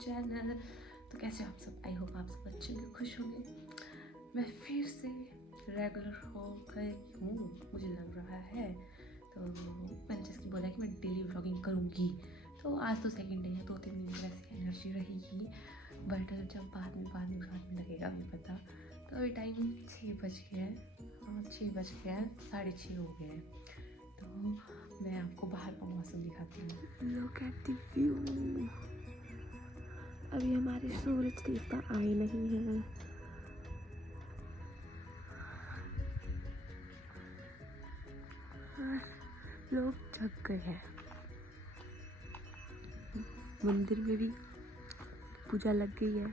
Channel. तो कैसे हो आप सब? आई होप आप सब अच्छे होंगे, खुश होंगे। मैं फिर से रेगुलर हो गई हूँ, मुझे लग रहा है। तो मैंने जैसे कि बोला कि मैं डेली व्लॉगिंग करूँगी, तो आज तो सेकंड डे है, 2-3 दिन की वैसे एनर्जी रहेगी, बट जब बाद में लगेगा अभी पता। तो अभी टाइम 6 बज गया है, हाँ 6 बज गया है, 6:30 हो गए हैं। तो मैं आपको बाहर का मौसम दिखाती हूँ। Look at the view. अभी हमारे सूरज देवता आए नहीं हैं। लोग जग गए हैं। मंदिर में भी पूजा लग गई है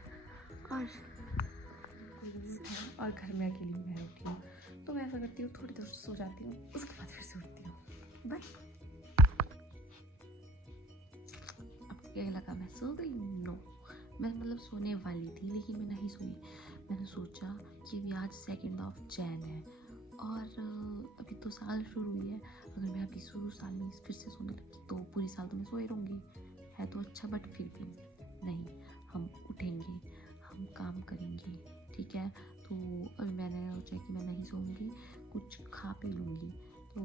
और घर में अकेली मैं उठी हूँ। तो मैं ऐसा करती हूँ, थोड़ी देर सो जाती हूँ, उसके बाद फिर से उठती हूँ। बाय। अब क्या लगा मैं सो गई? नो, मैं मतलब सोने वाली थी लेकिन मैं नहीं सोई। मैंने सोचा कि अभी आज 2 जैन है और अभी तो साल शुरू हुई है। अगर मैं अभी शुरू साल में फिर से सोने लगी तो पूरी साल तो मैं सोए रहूँगी। है तो अच्छा, बट फिर भी नहीं, हम उठेंगे, हम काम करेंगे, ठीक है। तो अभी मैंने सोचा कि मैं नहीं सोऊंगी, कुछ खा पी लूँगी। तो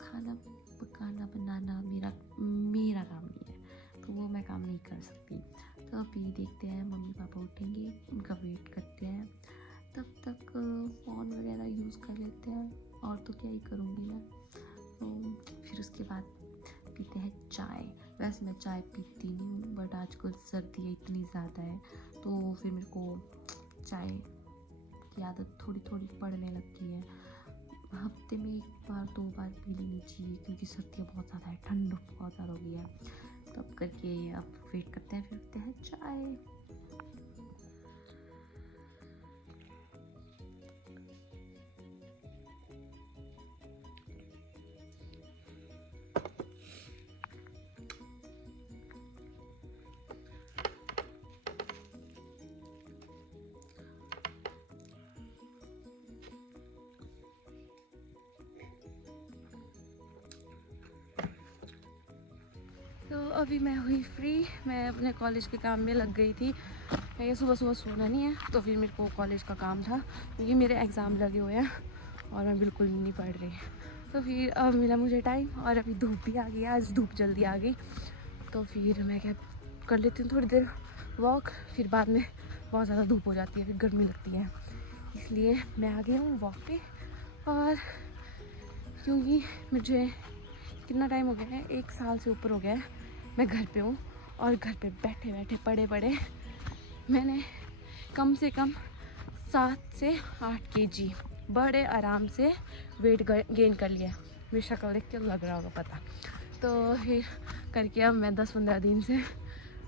खाना पकाना बनाना मेरा काम नहीं है, तो वो मैं काम नहीं कर सकती। तो अभी देखते हैं, मम्मी पापा उठेंगे, उनका वेट करते हैं, तब तक फ़ोन वगैरह यूज़ कर लेते हैं, और तो क्या ही करूँगी मैं। तो फिर उसके बाद पीते हैं चाय। वैसे मैं चाय पीती नहीं हूँ, बट आजकल सर्दी इतनी ज़्यादा है तो फिर मेरे को चाय की आदत थोड़ी थोड़ी पड़ने लगती है। हफ्ते में 1-2 बार पी लेनी चाहिए, क्योंकि सर्दियाँ बहुत ज़्यादा है, ठंड बहुत ज़्यादा हो गई है। तब करके अब वेट करते हैं, फिर पीते हैं चाय। तो अभी मैं हुई फ्री, मैं अपने कॉलेज के काम में लग गई थी। मैं सुबह सोना नहीं है, तो फिर मेरे को कॉलेज का काम था, क्योंकि मेरे एग्ज़ाम लगे हुए हैं और मैं बिल्कुल नहीं पढ़ रही। तो फिर अब मिला मुझे टाइम, और अभी धूप भी आ गई, आज धूप जल्दी आ गई। तो फिर मैं क्या कर लेती हूँ, थोड़ी देर वॉक, फिर बाद में बहुत ज़्यादा धूप हो जाती है, फिर गर्मी लगती है, इसलिए मैं आ गई हूँ वॉक पे। और क्योंकि मुझे कितना टाइम हो गया है, 1 साल से ऊपर हो गया है मैं घर पे हूँ, और घर पे बैठे पड़े मैंने कम से कम 7 से 8 kg बड़े आराम से वेट गेन कर लिया। मेरी शक्ल देख के लग रहा होगा पता। तो फिर करके अब मैं 10-15 दिन से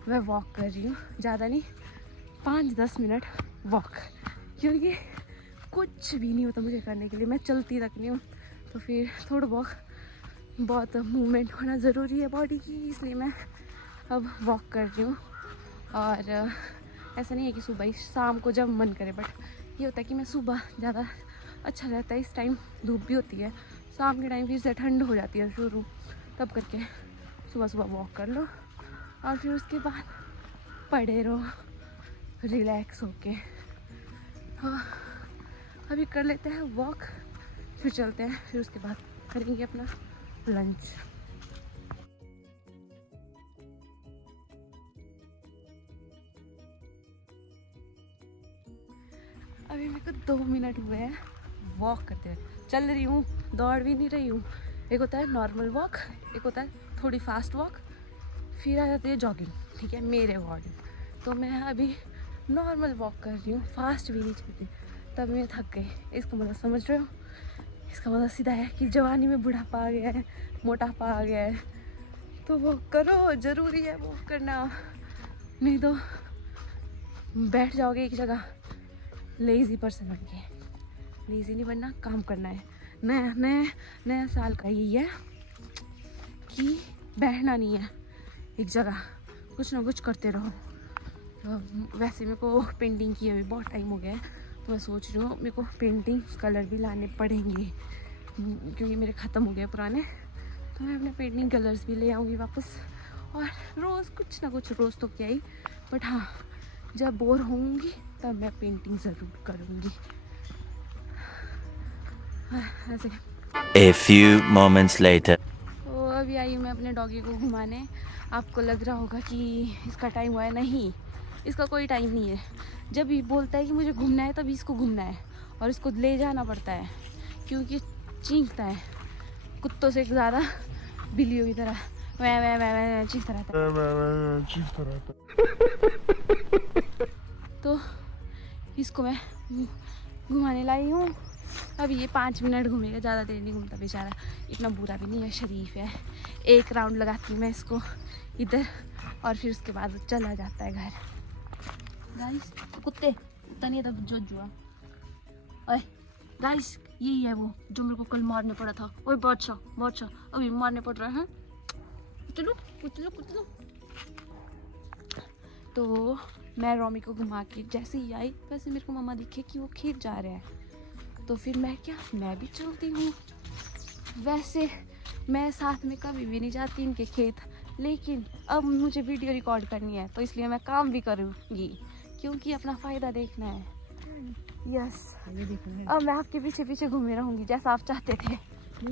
मैं वॉक कर रही हूँ, ज़्यादा नहीं, 5-10 मिनट वॉक, क्योंकि कुछ भी नहीं होता मुझे करने के लिए, मैं चलती तक नहीं हूँ। तो फिर थोड़ा बहुत मूवमेंट होना ज़रूरी है बॉडी की, इसलिए मैं अब वॉक कर रही हूँ। और ऐसा नहीं है कि सुबह ही, शाम को जब मन करे, बट ये होता है कि मैं सुबह ज़्यादा अच्छा रहता है, इस टाइम धूप भी होती है, शाम के टाइम फिर से ठंड हो जाती है शुरू, तब करके सुबह वॉक कर लो और फिर उसके बाद पड़े रहो रिलैक्स होके। हाँ, अभी कर लेते हैं वॉक, फिर चलते हैं, फिर उसके बाद करेंगे अपना लंच। अभी मेरे को 2 मिनट हुए हैं वॉक करते हुए, चल रही हूँ, दौड़ भी नहीं रही हूँ। एक होता है नॉर्मल वॉक, एक होता है थोड़ी फास्ट वॉक, फिर आ जाती है जॉगिंग, ठीक है, मेरे अकॉर्डिंग। तो मैं अभी नॉर्मल वॉक कर रही हूँ, फास्ट भी नहीं चलती, तब मैं थक गई। इसका मतलब समझ रहे हो? इसका मतलब सीधा है कि जवानी में बुढ़ापा आ गया है, मोटापा आ गया है, तो वो करो, ज़रूरी है वो करना, नहीं तो बैठ जाओगे एक जगह लेज़ी पर्सन बन के। लेज़ी नहीं बनना, काम करना है। नया साल का यही है कि बैठना नहीं है एक जगह, कुछ ना कुछ करते रहो। तो वैसे मेरे को पेंटिंग किए हुए बहुत टाइम हो गया है, तो मैं सोच रही हूँ मेरे को पेंटिंग कलर भी लाने पड़ेंगे, क्योंकि मेरे ख़त्म हो गए पुराने। तो मैं अपने पेंटिंग कलर्स भी ले आऊँगी वापस, और रोज़ कुछ ना कुछ, रोज़ तो क्या ही, बट हाँ जब बोर होंगी तब मैं पेंटिंग ज़रूर करूँगी। ऐसे A few moments later. तो अभी आई मैं अपने डॉगी को घुमाने। आपको लग रहा होगा कि इसका टाइम हुआ है, नहीं इसका कोई टाइम नहीं है। जब ये बोलता है कि मुझे घूमना है तभी इसको घूमना है, और इसको ले जाना पड़ता है क्योंकि चीखता है कुत्तों से ज़्यादा, बिल्लियों की तरह वै चीखता रहता है। तो इसको मैं घुमाने लाई हूँ। अभी ये 5 मिनट घूमेगा, ज़्यादा देर नहीं घूमता बेचारा, इतना बुरा भी नहीं है, शरीफ है। एक राउंड लगाती हूँ मैं इसको इधर और फिर उसके बाद वो चला जाता है घर। गाइस कुत्ते कुत्ता नहीं था जो जुआ। ओए गाइस यही है वो जो मेरे को कल मारने पड़ा था। ओए बादशाह अभी मारने पड़ रहा है। कुचलो। तो मैं रोमी को घुमा के जैसे ही आई वैसे मेरे को मम्मा दिखे कि वो खेत जा रहे हैं, तो फिर मैं भी चलती हूँ। वैसे मैं साथ में कभी भी नहीं जाती इनके खेत, लेकिन अब मुझे वीडियो रिकॉर्ड करनी है तो इसलिए मैं काम भी करूँगी क्योंकि अपना फ़ायदा देखना है। यस अब मैं आपके पीछे पीछे घूमे रहूँगी जैसा आप चाहते थे,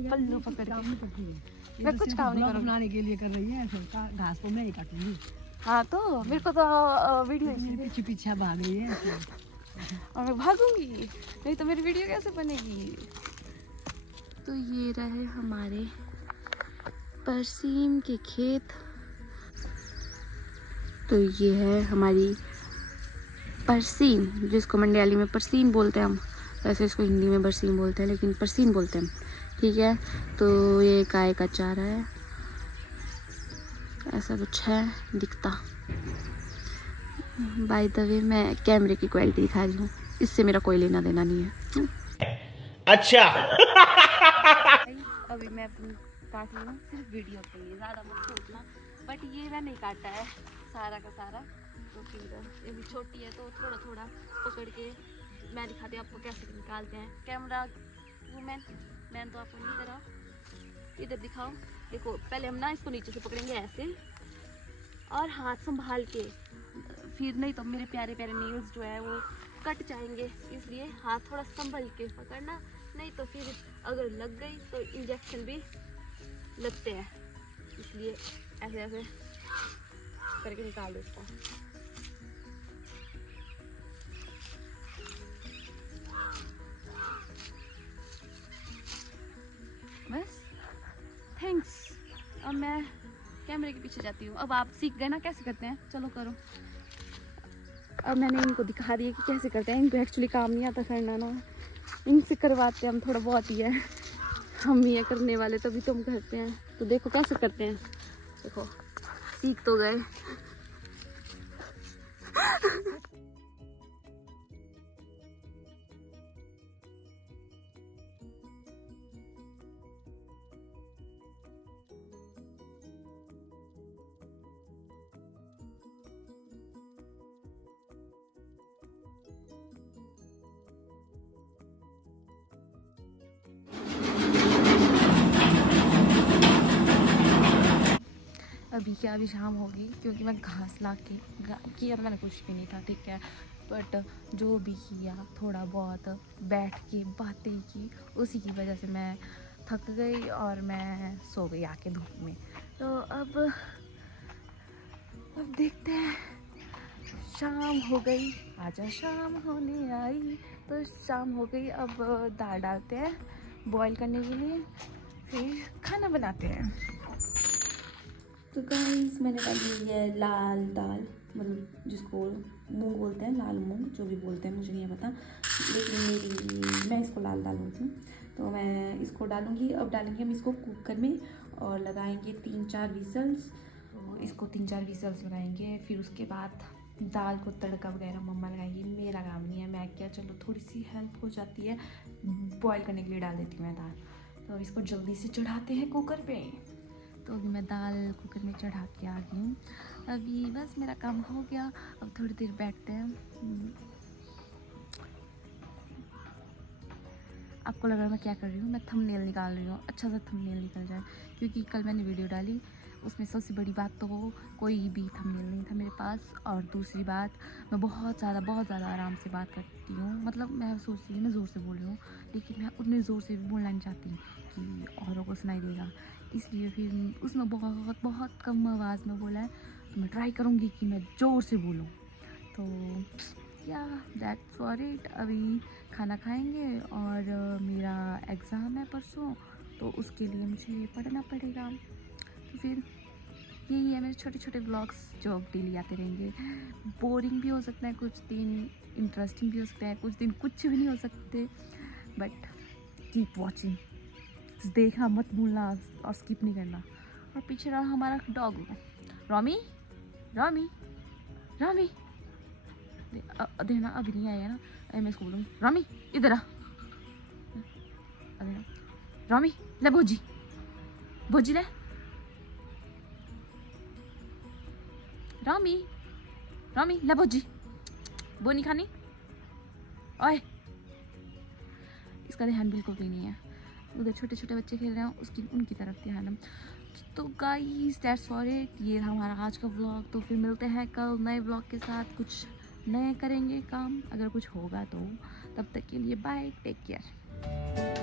पल्लू पकड़ के। मैं कुछ काम नहीं करूँगी, बनाने के लिए कर रही है, घास को मैं ही काटूंगी। हाँ तो मेरे को तो वीडियो पीछे भाग रही है और मैं भागूंगी, नहीं तो मेरी वीडियो कैसे बनेगी। तो ये रहे हमारे परसीम के खेत। तो ये है हमारी परसीम, जिसको मंडियाली में परसीन बोलते हैं हम, वैसे इसको हिंदी में बरसीम बोलते हैं लेकिन परसीन बोलते हैं हम, ठीक है। तो ये गाय का चारा है, ऐसा कुछ है दिखता। बाय द वे मैं कैमरे की क्वालिटी दिखा रही हूँ, इससे मेरा कोई लेना देना नहीं है। अच्छा। अभी मैं काट रही हूँ सिर्फ वीडियो के लिए, ज़्यादा मत सोचना, बट ये मैं नहीं काटा है सारा का सारा, तो फिर ये भी छोटी है तो थोड़ा थोड़ा पकड़ के मैं दिखाती हूँ आपको कैसे निकालते हैं। कैमरा मैन तो आपको नहीं करा, इधर दिखाओ। देखो पहले हम ना इसको नीचे से पकड़ेंगे ऐसे और हाथ संभाल के, फिर नहीं तो मेरे प्यारे प्यारे नेल्स जो है वो कट जाएंगे, इसलिए हाथ थोड़ा संभल के पकड़ना, नहीं तो फिर अगर लग गई तो इंजेक्शन भी लगते हैं, इसलिए ऐसे ऐसे करके निकाल दो इसको। बस थैंक्स। अब मैं कैमरे के पीछे जाती हूँ। अब आप सीख गए ना कैसे करते हैं, चलो करो। अब मैंने इनको दिखा दिया कि कैसे करते हैं, इनको एक्चुअली काम नहीं आता करना ना, इनसे करवाते हैं हम थोड़ा बहुत ही है, हम ही है करने वाले तभी तो हम करते हैं। तो देखो कैसे करते हैं, देखो सीख तो गए। अभी क्या, अभी शाम होगी क्योंकि मैं घास ला के किया तो मैंने कुछ भी नहीं था, ठीक है, बट जो भी किया थोड़ा बहुत बैठ के बातें की, उसी की वजह से मैं थक गई और मैं सो गई आके धूप में। तो अब देखते हैं, शाम हो गई, आजा शाम होने आई, तो शाम हो गई। अब दाल डालते हैं बॉईल करने के लिए, फिर खाना बनाते हैं। तो गाइस मैंने डाली है लाल दाल, मतलब जिसको मूंग बोलते हैं, लाल मूंग जो भी बोलते हैं मुझे नहीं पता, लेकिन मैं इसको लाल दाल बोलती हूँ। तो मैं इसको डालूँगी। अब डालेंगे हम इसको कुकर में और लगाएंगे 3-4 विसल्स। तो इसको 3-4 विसल्स लगाएंगे, फिर उसके बाद दाल को तड़का वगैरह मम्मा लगाएंगी, मेरा काम नहीं है, मैं क्या, चलो थोड़ी सी हेल्प हो जाती है, बॉईल करने के लिए डाल देती हूँ मैं दाल। तो अब इसको जल्दी से चढ़ाते हैं कुकर पे। तो अभी मैं दाल कुकर में चढ़ा के आ गई हूँ। अभी बस मेरा काम हो गया, अब थोड़ी देर बैठते हैं। आपको लग रहा है मैं क्या कर रही हूँ, मैं थंबनेल निकाल रही हूँ, अच्छा सा थंबनेल निकल जाए, क्योंकि कल मैंने वीडियो डाली उसमें सबसे बड़ी बात तो कोई भी थंबनेल नहीं था मेरे पास, और दूसरी बात मैं बहुत ज़्यादा आराम से बात करती हूँ। मतलब मैं सोचती हूँ मैं ज़ोर से बोल रही हूँ, लेकिन मैं उतने ज़ोर से भी बोलना नहीं चाहती कि औरों को सुनाई देगा, इसलिए फिर उसने बहुत कम आवाज़ में बोला है। तो मैं ट्राई करूँगी कि मैं ज़ोर से बोलूँ। तो या दैट्स फॉर इट। अभी खाना खाएंगे और मेरा एग्ज़ाम है परसों, तो उसके लिए मुझे पढ़ना पड़ेगा। तो फिर यही है मेरे छोटे छोटे व्लॉग्स जो अब डेली आते रहेंगे। बोरिंग भी हो सकता है कुछ दिन, इंटरेस्टिंग भी हो सकता है कुछ दिन, कुछ भी नहीं हो सकते, बट कीप वॉचिंग, देखना मत भूलना और स्किप नहीं करना। और पीछे रहा हमारा डॉग रॉमी। रॉमी रॉमी देखना अभी नहीं आया ना, मैं इसको बोलूँगी रॉमी इधर आ। अरे रॉमी ले भोजी, भोजी ले रॉमी, रॉमी ले भोजी, वो नहीं खानी। ओए इसका ध्यान बिल्कुल भी नहीं है, उधर छोटे छोटे बच्चे खेल रहे हैं उसकी उनकी तरफ ध्यान है। तो गाइस दैट्स फॉर इट, ये था हमारा आज का व्लॉग। तो फिर मिलते हैं कल नए व्लॉग के साथ, कुछ नए करेंगे काम, अगर कुछ होगा तो। तब तक के लिए बाय, टेक केयर।